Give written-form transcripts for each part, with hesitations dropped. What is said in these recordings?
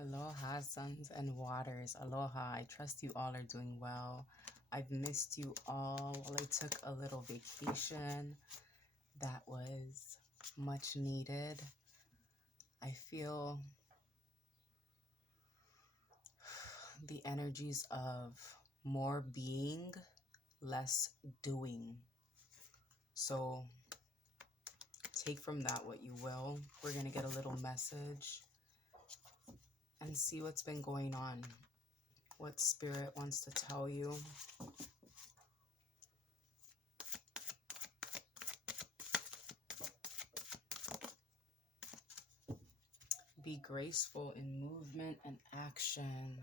Aloha, suns and waters. Aloha. I trust you all are doing well. I've missed you all while I took a little vacation that was much needed. I feel the energies of more being, less doing. So take from that what you will. We're going to get a little message and see what's been going on, what Spirit wants to tell you. Be graceful in movement and action.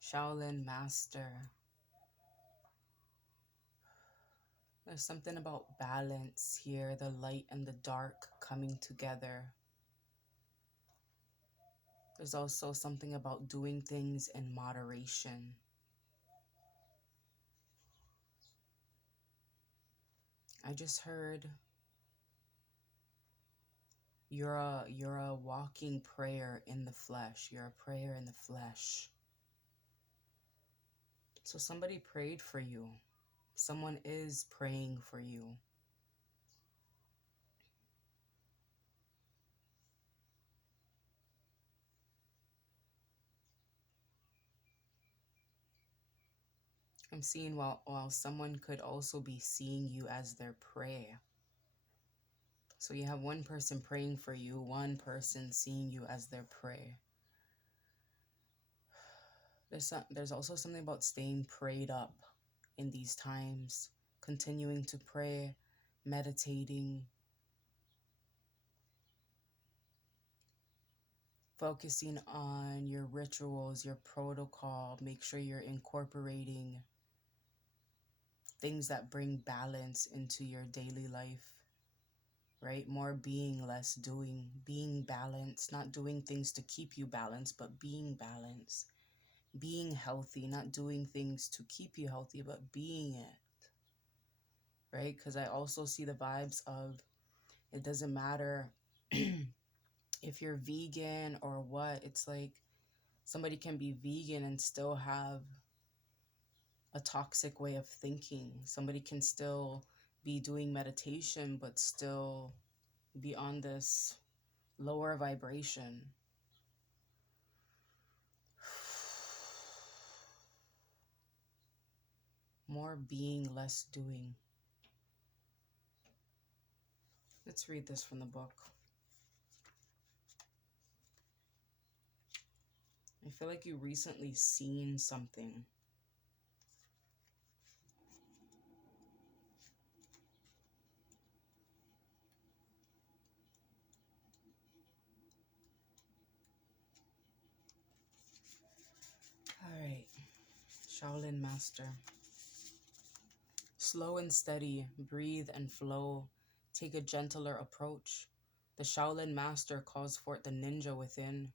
Shaolin Master. There's something about balance here, the light and the dark coming together. There's also something about doing things in moderation. I just heard you're a walking prayer in the flesh. You're a prayer in the flesh. So somebody prayed for you. Someone is praying for you. I'm seeing while someone could also be seeing you as their prayer. So you have one person praying for you, one person seeing you as their prayer. There's also something about staying prayed up in these times, continuing to pray, meditating, focusing on your rituals, your protocol. Make sure you're incorporating things that bring balance into your daily life. Right? More being, less doing. Being balanced, not doing things to keep you balanced, but being balanced. Being healthy, not doing things to keep you healthy, but being it. Right? Because I also see the vibes of it doesn't matter if you're vegan or what. It's like somebody can be vegan and still have a toxic way of thinking. Somebody can still be doing meditation, but still be on this lower vibration. More being, less doing. Let's read this from the book. I feel like you recently seen something. All right, Shaolin Master. Slow and steady, breathe and flow. Take a gentler approach. The Shaolin Master calls forth the ninja within.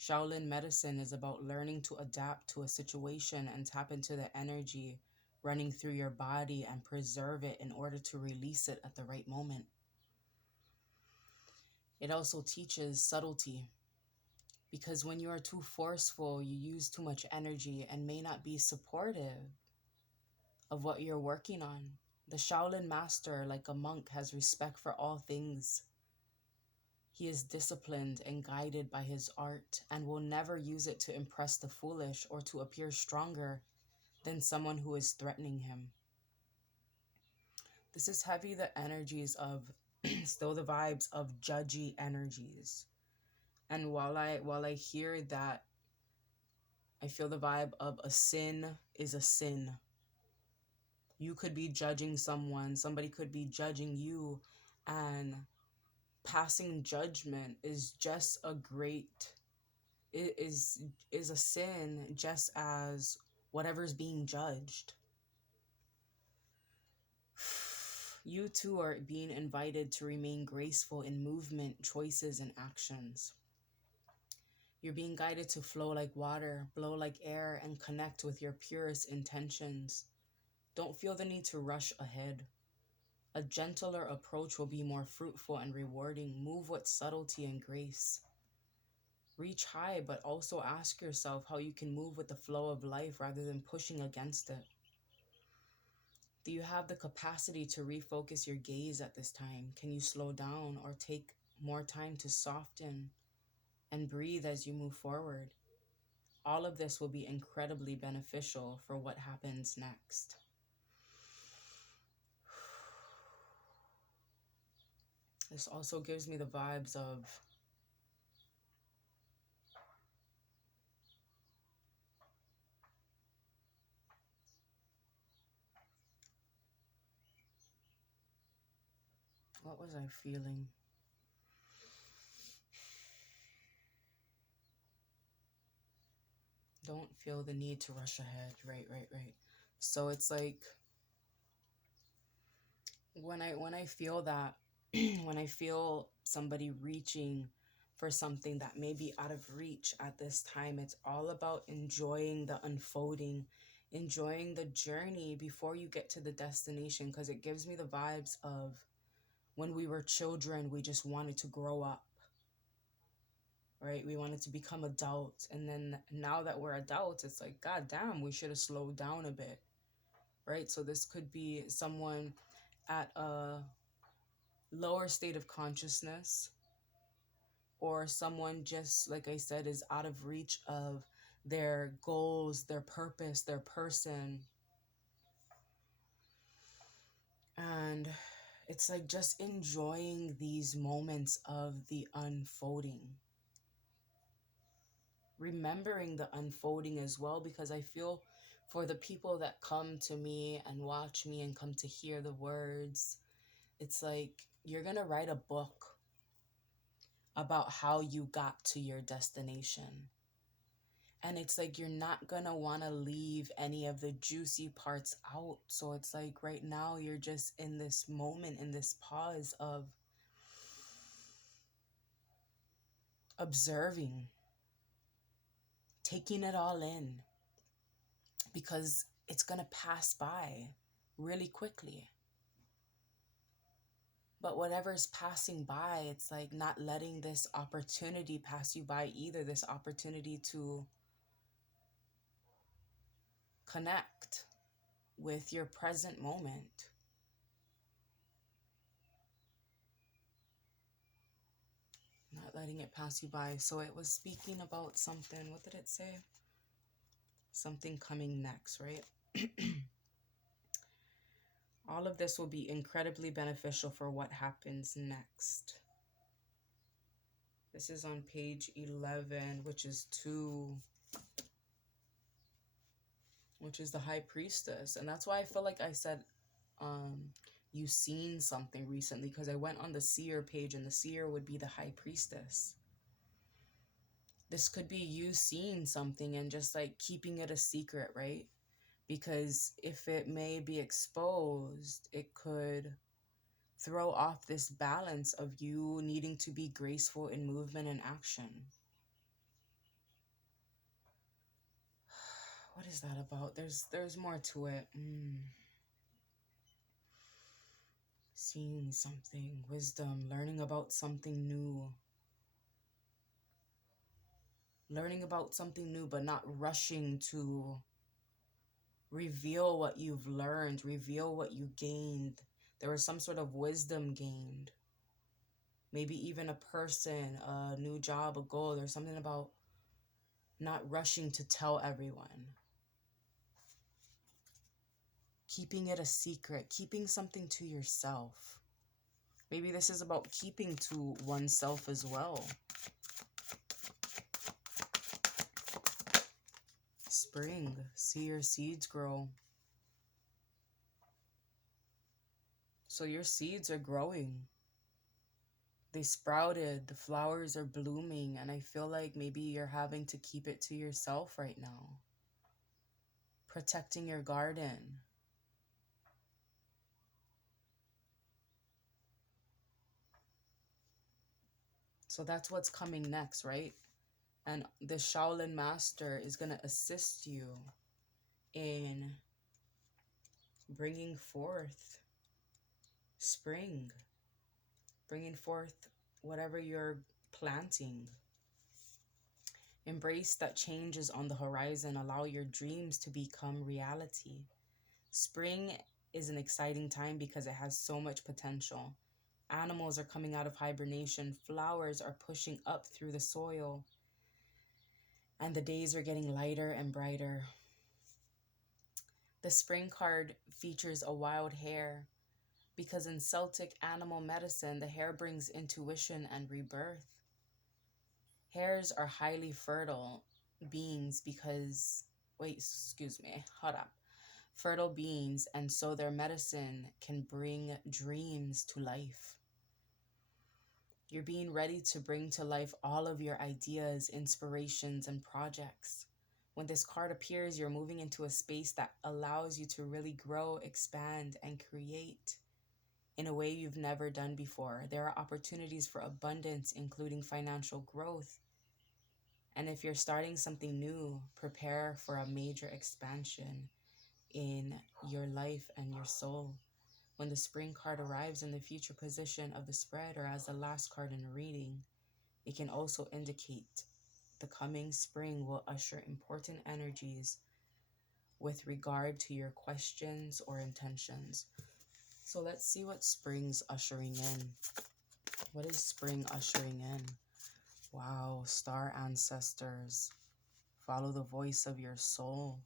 Shaolin medicine is about learning to adapt to a situation and tap into the energy running through your body and preserve it in order to release it at the right moment. It also teaches subtlety, because when you are too forceful, you use too much energy and may not be supportive of what you're working on. The Shaolin master, like a monk, has respect for all things. He is disciplined and guided by his art and will never use it to impress the foolish or to appear stronger than someone who is threatening him. This is heavy, the energies of, still the vibes of judgy energies. And while I hear that, I feel the vibe of a sin is a sin. You could be judging someone, somebody could be judging you, and passing judgment is just a great, it is a sin just as whatever's being judged. You too are being invited to remain graceful in movement, choices, and actions. You're being guided to flow like water, blow like air, and connect with your purest intentions. Don't feel the need to rush ahead. A gentler approach will be more fruitful and rewarding. Move with subtlety and grace. Reach high, but also ask yourself how you can move with the flow of life rather than pushing against it. Do you have the capacity to refocus your gaze at this time? Can you slow down or take more time to soften and breathe as you move forward? All of this will be incredibly beneficial for what happens next. This also gives me the vibes of what was I feeling? Don't feel the need to rush ahead. Right. So it's like when I feel that when I feel somebody reaching for something that may be out of reach at this time, it's all about enjoying the unfolding, enjoying the journey before you get to the destination, because it gives me the vibes of when we were children, we just wanted to grow up, right? We wanted to become adults. And then now that we're adults, it's like, God damn, we should have slowed down a bit, right? So this could be someone at a lower state of consciousness, or someone just, like I said, is out of reach of their goals, their purpose, their person. And it's like just enjoying these moments of the unfolding. Remembering the unfolding as well, because I feel for the people that come to me and watch me and come to hear the words, it's like you're going to write a book about how you got to your destination. And it's like you're not going to want to leave any of the juicy parts out. So it's like right now you're just in this moment, in this pause of observing, taking it all in, because it's going to pass by really quickly. But whatever's passing by, it's like not letting this opportunity pass you by either. This opportunity to connect with your present moment. Not letting it pass you by. So it was speaking about something. What did it say? Something coming next, right? All of this will be incredibly beneficial for what happens next. This is on page 11, which is 2, which is the High Priestess. And that's why I feel like I said, you seen something recently, because I went on the seer page, and the seer would be the High Priestess. This could be you seeing something and just like keeping it a secret, right? Because if it may be exposed, it could throw off this balance of you needing to be graceful in movement and action. What is that about? There's more to it. Seeing something, wisdom, learning about something new. Learning about something new, but not rushing to reveal what you've learned, reveal what you gained. There was some sort of wisdom gained. Maybe even a person, a new job, a goal. There's something about not rushing to tell everyone. Keeping it a secret, keeping something to yourself. Maybe this is about keeping to oneself as well. Spring, see your seeds grow. So your seeds are growing. They sprouted, the flowers are blooming, and I feel like maybe you're having to keep it to yourself right now. Protecting your garden. So that's what's coming next, right? And the Shaolin Master is going to assist you in bringing forth spring, bringing forth whatever you're planting. Embrace that change is on the horizon. Allow your dreams to become reality. Spring is an exciting time because it has so much potential. Animals are coming out of hibernation, flowers are pushing up through the soil, and the days are getting lighter and brighter. The spring card features a wild hare because in Celtic animal medicine, the hare brings intuition and rebirth. Hares are highly fertile beings because, wait, excuse me, hold up. Fertile beings, and so their medicine can bring dreams to life. You're being ready to bring to life all of your ideas, inspirations, and projects. When this card appears, you're moving into a space that allows you to really grow, expand, and create in a way you've never done before. There are opportunities for abundance, including financial growth. And if you're starting something new, prepare for a major expansion in your life and your soul. When the spring card arrives in the future position of the spread or as the last card in a reading, it can also indicate the coming spring will usher important energies with regard to your questions or intentions. So let's see what spring's ushering in. What is spring ushering in? Wow, star ancestors. Follow the voice of your soul.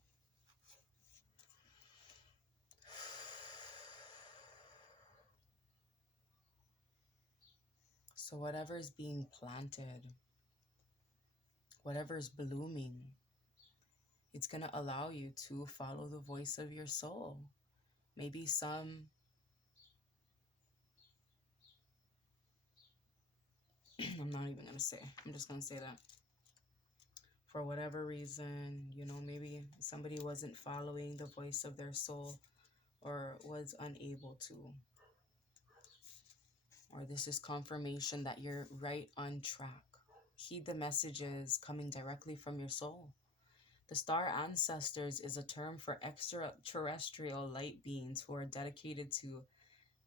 So whatever is being planted, whatever is blooming, it's going to allow you to follow the voice of your soul. Maybe some I'm not even going to say. I'm just going to say that. For whatever reason, maybe somebody wasn't following the voice of their soul or was unable to. Or this is confirmation that you're right on track. Heed the messages coming directly from your soul. The star ancestors is a term for extraterrestrial light beings who are dedicated to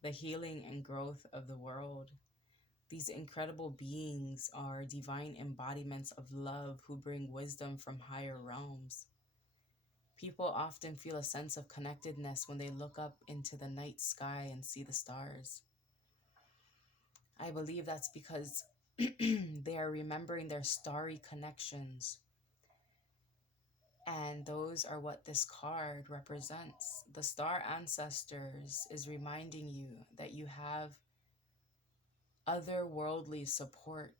the healing and growth of the world. These incredible beings are divine embodiments of love who bring wisdom from higher realms. People often feel a sense of connectedness when they look up into the night sky and see the stars. I believe that's because they are remembering their starry connections. And those are what this card represents. The star ancestors is reminding you that you have otherworldly support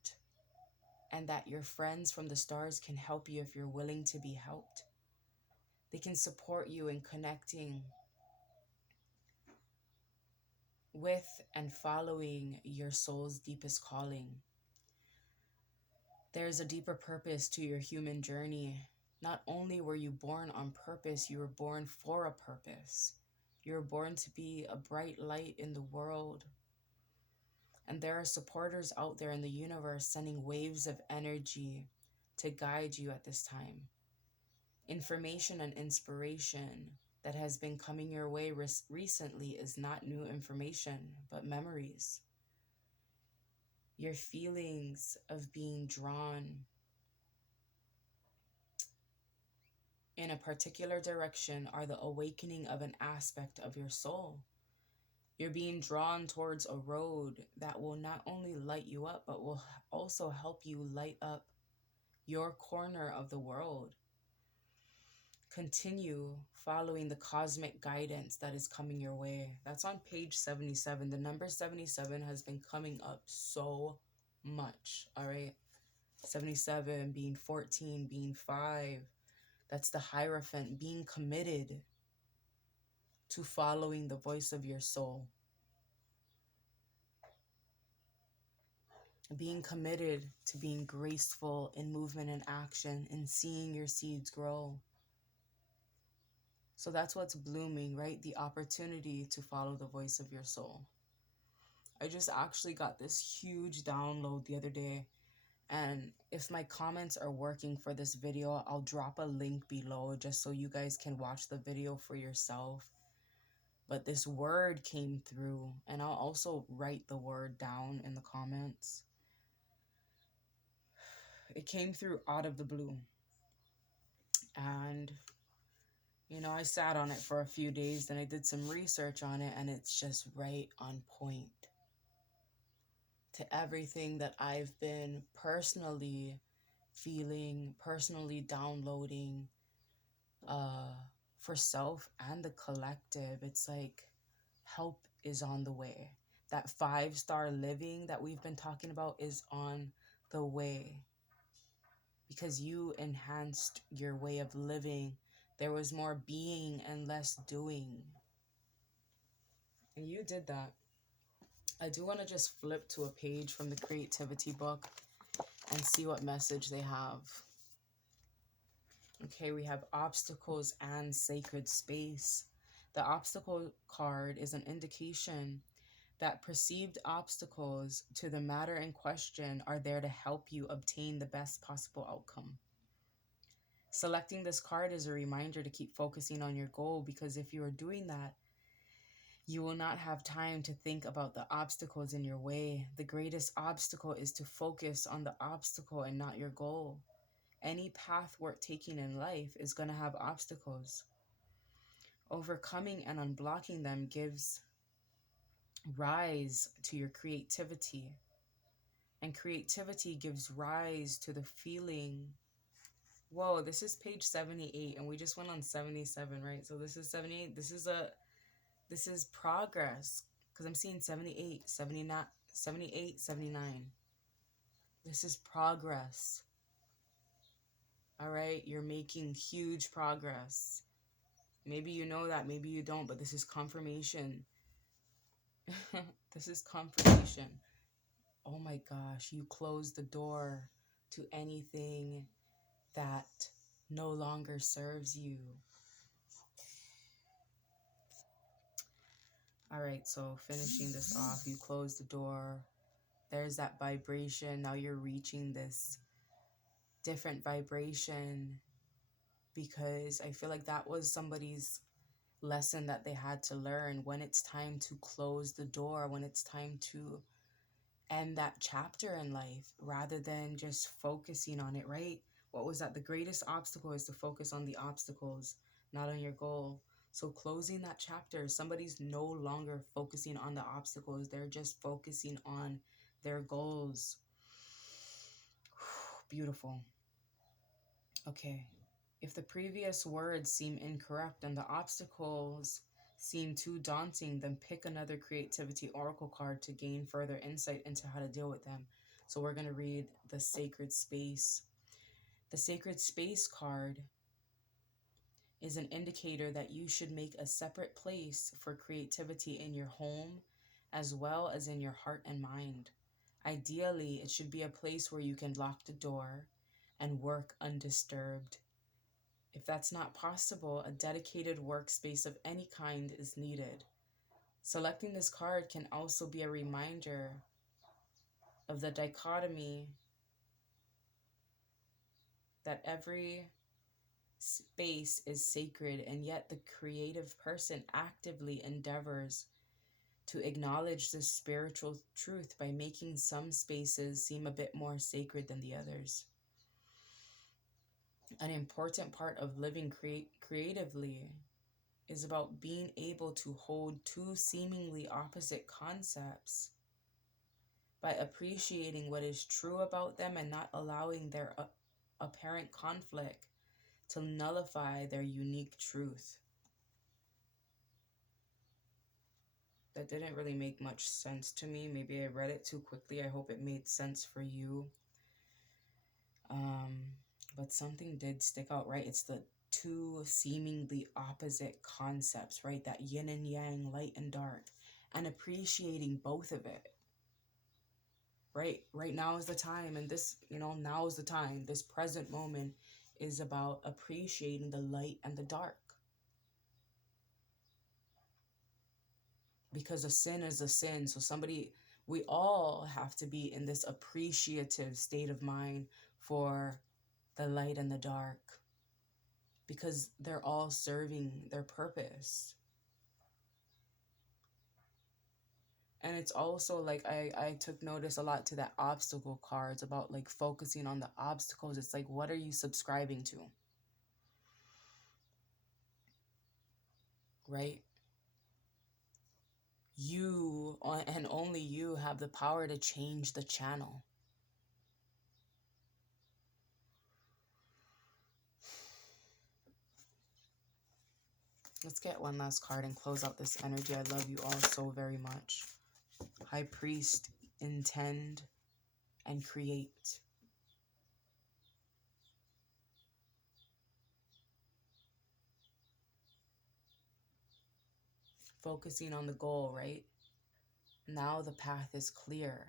and that your friends from the stars can help you if you're willing to be helped. They can support you in connecting with and following your soul's deepest calling. There's a deeper purpose to your human journey. Not only were you born on purpose, you were born for a purpose. You were born to be a bright light in the world. And there are supporters out there in the universe sending waves of energy to guide you at this time. Information and inspiration that has been coming your way recently is not new information, but memories. Your feelings of being drawn in a particular direction are the awakening of an aspect of your soul. You're being drawn towards a road that will not only light you up, but will also help you light up your corner of the world. Continue following the cosmic guidance that is coming your way. That's on page 77. The number 77 has been coming up so much, all right? 77 being 14, being 5. That's the Hierophant, being committed to following the voice of your soul. Being committed to being graceful in movement and action and seeing your seeds grow. So that's what's blooming, right? The opportunity to follow the voice of your soul. I just actually got this huge download the other day. And if my comments are working for this video, I'll drop a link below just so you guys can watch the video for yourself. But this word came through, and I'll also write the word down in the comments. it came through out of the blue. And, I sat on it for a few days, then I did some research on it, and it's just right on point to everything that I've been personally feeling, personally downloading, uh, for self and the collective. It's like help is on the way. That 5-star living that we've been talking about is on the way because you enhanced your way of living. There was more being and less doing. And you did that. I do want to just flip to a page from the creativity book and see what message they have. Okay, we have obstacles and sacred space. The obstacle card is an indication that perceived obstacles to the matter in question are there to help you obtain the best possible outcome. Selecting this card is a reminder to keep focusing on your goal, because if you are doing that, you will not have time to think about the obstacles in your way. The greatest obstacle is to focus on the obstacle and not your goal. Any path worth taking in life is going to have obstacles. Overcoming and unblocking them gives rise to your creativity. And creativity gives rise to the feeling. Whoa, this is page 78 and we just went on 77, right? So this is 78. This is progress, because I'm seeing 78, 79, 78, 79. This is progress. All right, you're making huge progress. Maybe you know that, maybe you don't, but this is confirmation. This is confirmation. Oh my gosh, you closed the door to anything that no longer serves you. All right, so finishing this off, you close the door. There's that vibration. Now you're reaching this different vibration, because I feel like that was somebody's lesson that they had to learn. When it's time to close the door, when it's time to end that chapter in life, rather than just focusing on it, right? What was that? The greatest obstacle is to focus on the obstacles, not on your goal. So closing that chapter, somebody's no longer focusing on the obstacles. They're just focusing on their goals. Beautiful. Okay. If the previous words seem incorrect and the obstacles seem too daunting, then pick another creativity oracle card to gain further insight into how to deal with them. So we're going to read the sacred space. The sacred space card is an indicator that you should make a separate place for creativity in your home as well as in your heart and mind. Ideally, it should be a place where you can lock the door and work undisturbed. If that's not possible, a dedicated workspace of any kind is needed. Selecting this card can also be a reminder of the dichotomy that every space is sacred, and yet the creative person actively endeavors to acknowledge this spiritual truth by making some spaces seem a bit more sacred than the others. An important part of living creatively is about being able to hold two seemingly opposite concepts by appreciating what is true about them and not allowing their apparent conflict to nullify their unique truth. That didn't really make much sense to me. Maybe I read it too quickly. I hope it made sense for you. But something did stick out, right? It's the two seemingly opposite concepts, right? That yin and yang, light and dark, and appreciating both of it. Right now is the time, and this, now is the time. This present moment is about appreciating the light and the dark. Because a sin is a sin. So we all have to be in this appreciative state of mind for the light and the dark, because they're all serving their purpose. And it's also like I took notice a lot to that obstacle cards about like focusing on the obstacles. It's like, what are you subscribing to? Right? You and only you have the power to change the channel. Let's get one last card and close out this energy. I love you all so very much. High Priest, intend and create. Focusing on the goal, right? Now the path is clear.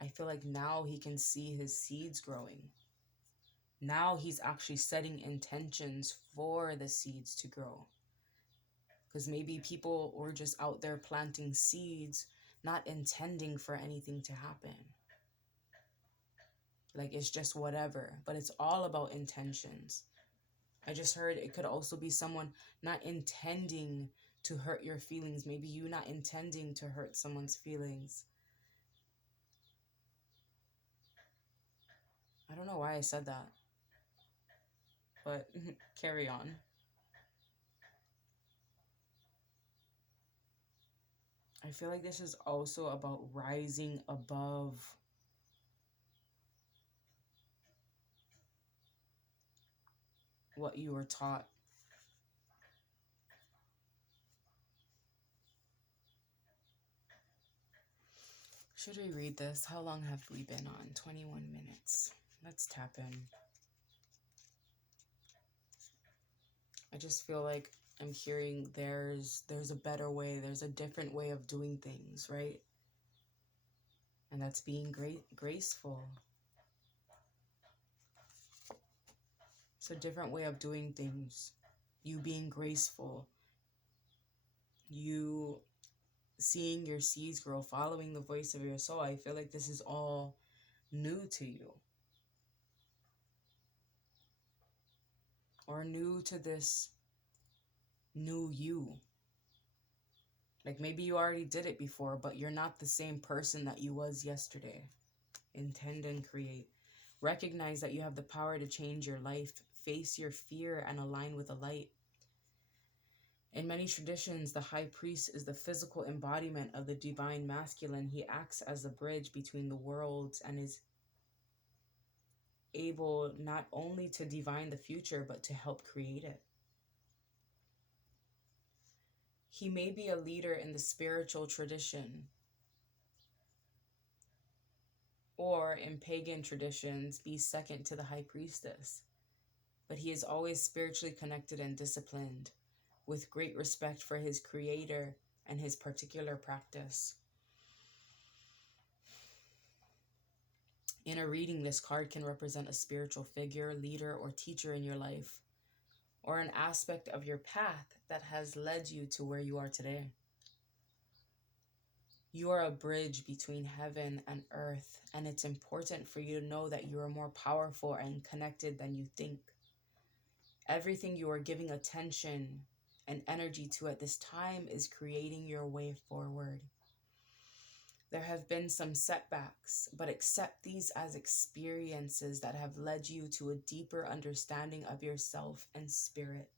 I feel like now he can see his seeds growing. Now he's actually setting intentions for the seeds to grow. Because maybe people were just out there planting seeds, not intending for anything to happen. Like it's just whatever, but it's all about intentions. I just heard it could also be someone not intending to hurt your feelings. Maybe you not intending to hurt someone's feelings. I don't know why I said that, but carry on. I feel like this is also about rising above what you were taught. Should we read this? How long have we been on? 21 minutes. Let's tap in. I just feel like I'm hearing there's a better way. There's a different way of doing things, right? And that's being graceful. It's a different way of doing things. You being graceful. You seeing your seeds grow, following the voice of your soul. I feel like this is all new to you. Or new to this new you. Like maybe you already did it before, but you're not the same person that you was yesterday. Intend and create. Recognize that you have the power to change your life. Face your fear and align with the light. In many traditions, the high priest is the physical embodiment of the divine masculine. He acts as a bridge between the worlds and is able not only to divine the future, but to help create it. He may be a leader in the spiritual tradition, or in pagan traditions, be second to the high priestess. But he is always spiritually connected and disciplined, with great respect for his creator and his particular practice. In a reading, this card can represent a spiritual figure, leader, or teacher in your life, or an aspect of your path that has led you to where you are today. You are a bridge between heaven and earth, and it's important for you to know that you are more powerful and connected than you think. Everything you are giving attention and energy to at this time is creating your way forward. There have been some setbacks, but accept these as experiences that have led you to a deeper understanding of yourself and spirit.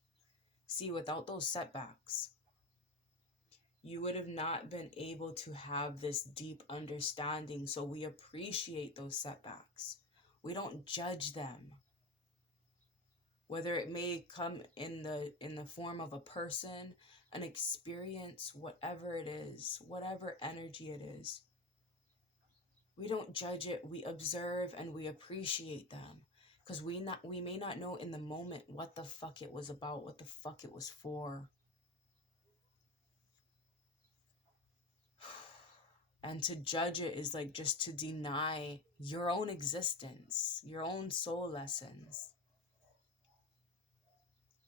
See, without those setbacks, you would have not been able to have this deep understanding. So we appreciate those setbacks. We don't judge them. Whether it may come in the form of a person, an experience, whatever it is, whatever energy it is. We don't judge it, we observe and we appreciate them. Because we may not know in the moment what the fuck it was about, what the fuck it was for. And to judge it is like just to deny your own existence, your own soul lessons.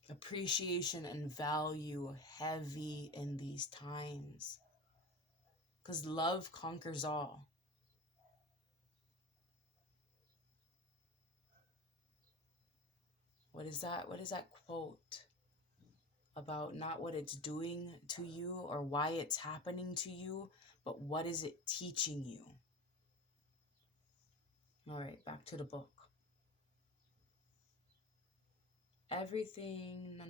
Appreciation and value heavy in these times. Because love conquers all. What is that? What is that quote? about not what it's doing to you or why it's happening to you, but what is it teaching you. All right, back to the book. Everything,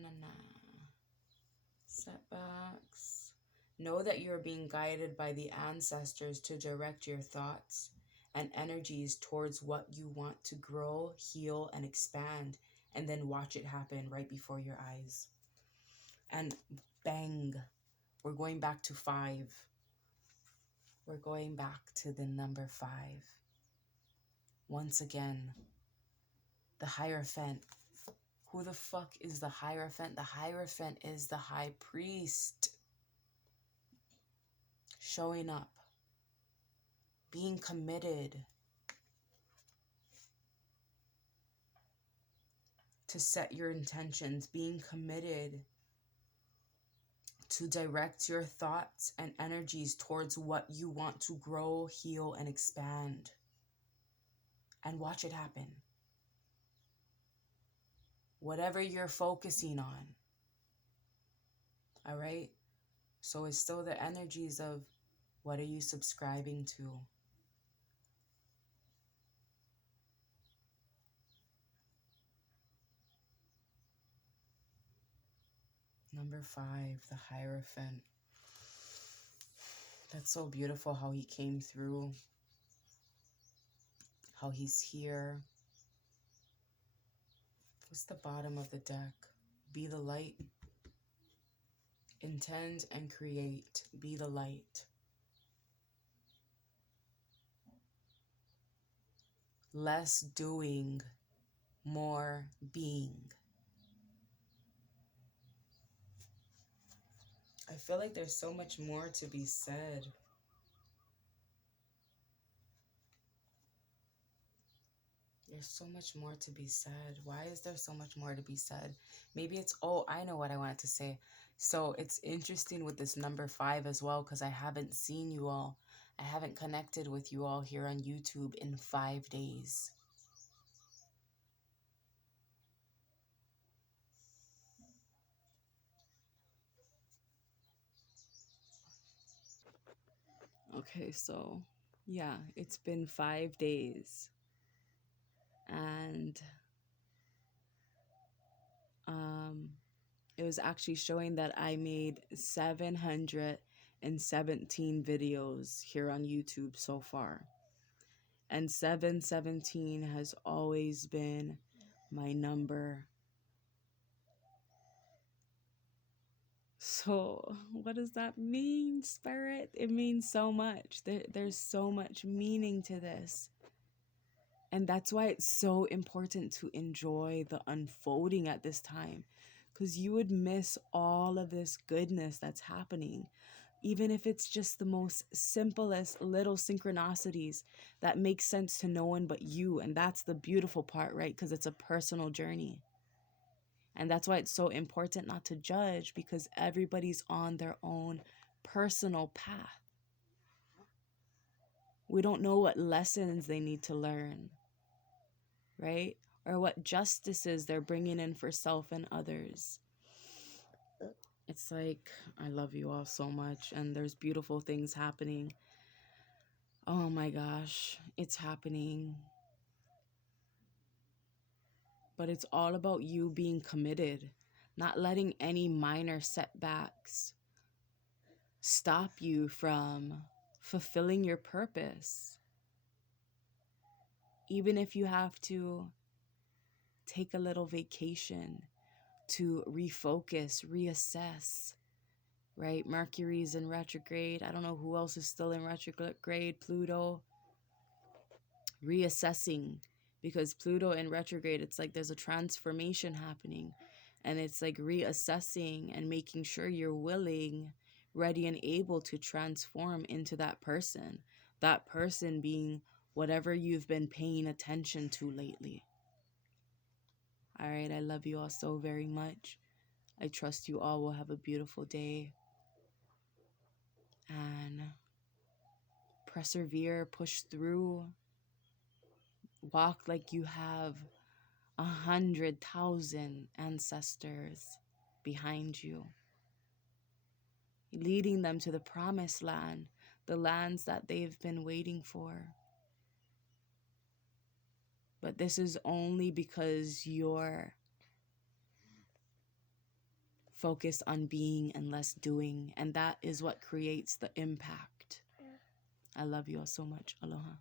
setbacks. Know that you're being guided by the ancestors to direct your thoughts and energies towards what you want to grow, heal, and expand, and then watch it happen right before your eyes. And bang, we're going back to 5. We're going back to the number 5. Once again, the Hierophant. Who the fuck is the Hierophant? The Hierophant is the high priest showing up, being committed to set your intentions, being committed to direct your thoughts and energies towards what you want to grow, heal, and expand. And watch it happen. Whatever you're focusing on. All right? So it's still the energies of what are you subscribing to? Number 5, the Hierophant. That's so beautiful how he came through, how he's here. What's the bottom of the deck? Be the light. Intend and create. Be the light. Less doing, more being. I feel like there's so much more to be said. There's so much more to be said. Why is there so much more to be said? Maybe it's, oh, I know what I wanted to say. So it's interesting with this number 5 as well, because I haven't seen you all. I haven't connected with you all here on YouTube in 5 days. Okay, so yeah, it's been 5 days. And it was actually showing that I made 717 videos here on YouTube so far. And 717 has always been my number. So what does that mean, Spirit? It means so much. There's so much meaning to this. And that's why it's so important to enjoy the unfolding at this time, because you would miss all of this goodness that's happening, even if it's just the most simplest little synchronicities that make sense to no one but you. And that's the beautiful part, right? Because it's a personal journey. And that's why it's so important not to judge, because everybody's on their own personal path. We don't know what lessons they need to learn, right? Or what justices they're bringing in for self and others. It's like, I love you all so much, and there's beautiful things happening. Oh my gosh, it's happening. But it's all about you being committed, not letting any minor setbacks stop you from fulfilling your purpose. Even if you have to take a little vacation to refocus, reassess, right? Mercury's in retrograde. I don't know who else is still in retrograde. Pluto. Reassessing, because Pluto in retrograde, it's like there's a transformation happening, and it's like reassessing and making sure you're willing, ready, and able to transform into that person being whatever you've been paying attention to lately. All right, I love you all so very much. I trust you all will have a beautiful day, and persevere, push through, walk like you have 100,000 ancestors. behind you, leading them to the promised land, the lands that they've been waiting for. But this is only because you're focused on being and less doing, and that is what creates the impact. I love you all so much. Aloha.